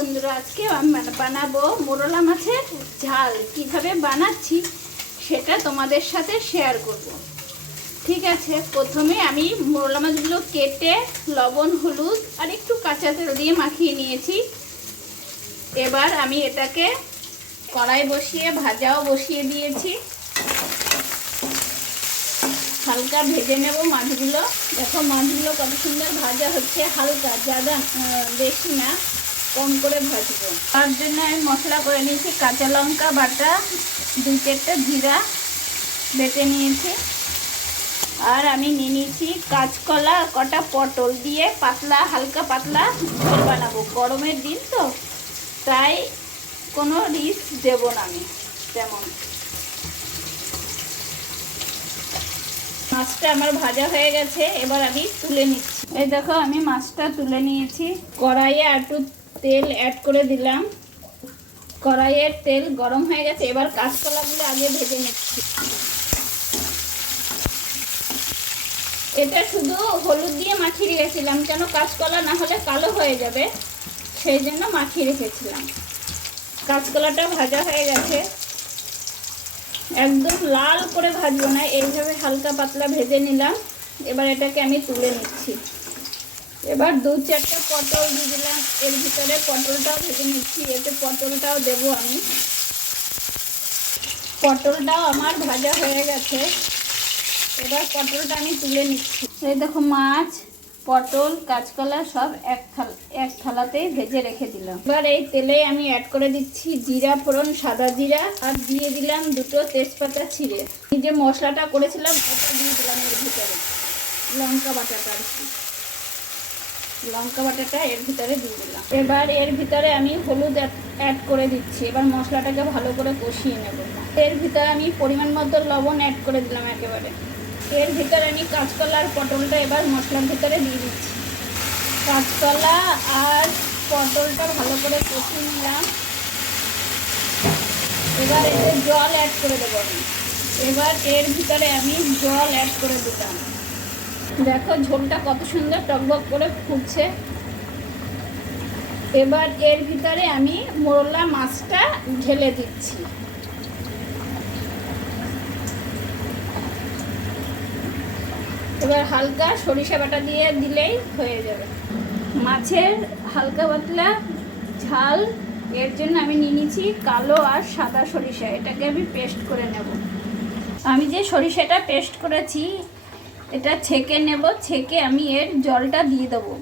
বন্ধুরা, আজকে বানাবো মোরলা মাছের ঝাল। কিভাবে বানাচ্ছি সেটা তোমাদের সাথে শেয়ার করব। ঠিক আছে, প্রথমে আমি মোরলা মাছগুলো কেটে লবণ, হলুদ আর একটু কাঁচা তেল দিয়ে মাখিয়ে নিয়েছি। এবার আমি এটাকে কড়াই বসিয়ে ভাজাও বসিয়ে দিয়েছি। হালকা ভেজে নেব মাছগুলো। দেখো মাছগুলো কত সুন্দর ভাজা হচ্ছে, হালকা, ज़्यादा বেশি না, কম করে ভাজবো। তার জন্য আমি মশলা করে নিয়েছি কাঁচা লঙ্কা বাটা, 2-4টা জিরা বেটে নিয়েছি, আর আমি নিয়ে নিয়েছি কাঁচকলা, কটা পটল দিয়ে পাতলা, হালকা পাতলা ঝোল বানাবো। গরমের দিন তো, তাই কোনো রিস্ক দেবো না আমি তেমন। মাছটা আমার ভাজা হয়ে গেছে, এবার আমি তুলে নিচ্ছি। এই দেখো আমি মাছটা তুলে নিয়েছি। কড়াইয়ে একটু তেল অ্যাড করে দিলাম। কড়াইয়ের তেল গরম হয়ে গেছে, এবার কাঁচকলাগুলো আগে ভেজে নিচ্ছি। এটা শুধু হলুদ দিয়ে মাখিয়ে রেখেছিলাম, কেন কাঁচকলা না হলে কালো হয়ে যাবে, সেই জন্য মাখিয়ে রেখেছিলাম। কাঁচকলাটা ভাজা হয়ে গেছে, একদম লাল করে ভাজবো না, এইভাবে হালকা পাতলা ভেজে নিলাম। এবার এটাকে আমি তুলে নিচ্ছি। এবার 2-4টা পটল দিয়ে দিলাম এর ভিতরে, পটলটাও ভেজে নিচ্ছি। এতে পটলটাও দেবো আমি। পটলটাও আমার ভাজা হয়ে গেছে, এবার পটলটা আমি তুলে নিচ্ছি। এই দেখো মাছ, পটল, কাঁচকলা সব এক থালাতেই ভেজে রেখে দিলাম। এবার এই তেলে আমি অ্যাড করে দিচ্ছি জিরা ফোড়ন, সাদা জিরা, আর দিয়ে দিলাম 2টো তেজপাতা ছিঁড়ে। এই যে মশলাটা করেছিলাম ওটা দিয়ে দিলাম এর ভিতরে। লঙ্কা বাটাটা এর ভিতরে দিয়ে দিলাম। এবার এর ভিতরে আমি হলুদ অ্যাড করে দিচ্ছি। এবার মশলাটাকে ভালো করে কষিয়ে নেব। এর ভিতরে আমি পরিমাণ মতো লবণ অ্যাড করে দিলাম একেবারে। এর ভিতরে আমি কাঁচকলা আর পটলটা এবার মশলার ভিতরে দিয়ে দিচ্ছি। কাঁচকলা আর পটলটা ভালো করে কষিয়ে নিলাম। এবার এতে জল অ্যাড করে দেবো আমি। এবার এর ভিতরে আমি জল অ্যাড করে দিলাম। দেখো ঝোলটা কত সুন্দর টকবক করে ফুটছে। এবার এর ভিতরে আমি মোরলা মাছটা ঢেলে দিচ্ছি। এবার হালকা সরিষা বাটা দিয়ে দিলেই হয়ে যাবে মাছের হালকা পাতলা ঝাল। এর জন্য আমি নিয়ে নিয়েছি কালো আর সাদা সরিষা, এটাকে আমি পেস্ট করে নেব। আমি যে সরিষাটা পেস্ট করেছি এটা ছেঁকে নেব, ছেঁকে আমি এর জলটা দিয়ে দেবো।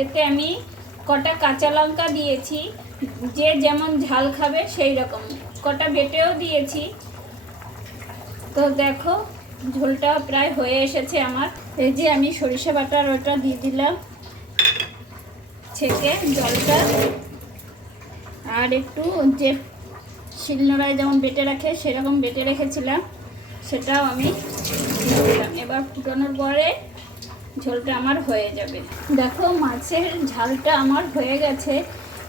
এতে আমি কটা কাঁচা লঙ্কা দিয়েছি, যে যেমন ঝাল খাবে সেই রকম, কটা বেটেও দিয়েছি। তো দেখো ঝোলটা প্রায় হয়ে এসেছে আমার। এই যে আমি সরিষা বাটার ওটা দিয়ে দিলাম ছেঁকে জলটা, আর একটু যে শিলনোড়ায় যেমন বেটে রাখে সেরকম বেটে রেখেছিলাম সেটাও আমি দিয়ে দিলাম। এবার ফুটানোর পরে ঝোলটা আমার হয়ে যাবে। দেখো মাছের ঝালটা আমার হয়ে গেছে।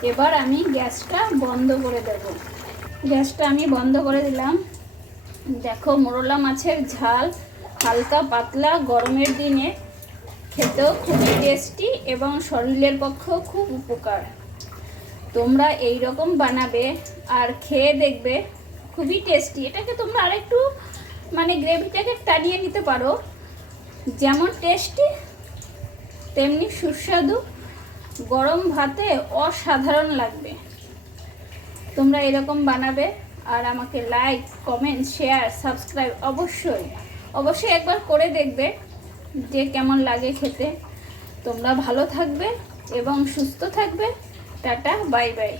এবার আমি গ্যাসটা বন্ধ করে দেব। গ্যাসটা আমি বন্ধ করে দিলাম। দেখো মোরলা মাছের ঝাল হালকা পাতলা, গরমের দিনে খেতেও খুবই টেস্টি এবং শরীরের পক্ষেও খুব উপকার। তোমরা এই রকম বানাবে আর খেয়ে দেখবে, খুবই টেস্টি। এটাকে তোমরা আরেকটু গ্রেভিটাকে টানিয়ে নিতে পারো। যেমন টেস্টি তেমনি সুস্বাদু, গরম ভাতে অসাধারণ লাগবে। তোমরা এরকম বানাবে আর আমাকে লাইক, কমেন্ট, শেয়ার, সাবস্ক্রাইব অবশ্যই একবার করে দেখবে যে কেমন লাগে খেতে। তোমরা ভালো থাকবে এবং সুস্থ থাকবে। Tata, bye bye.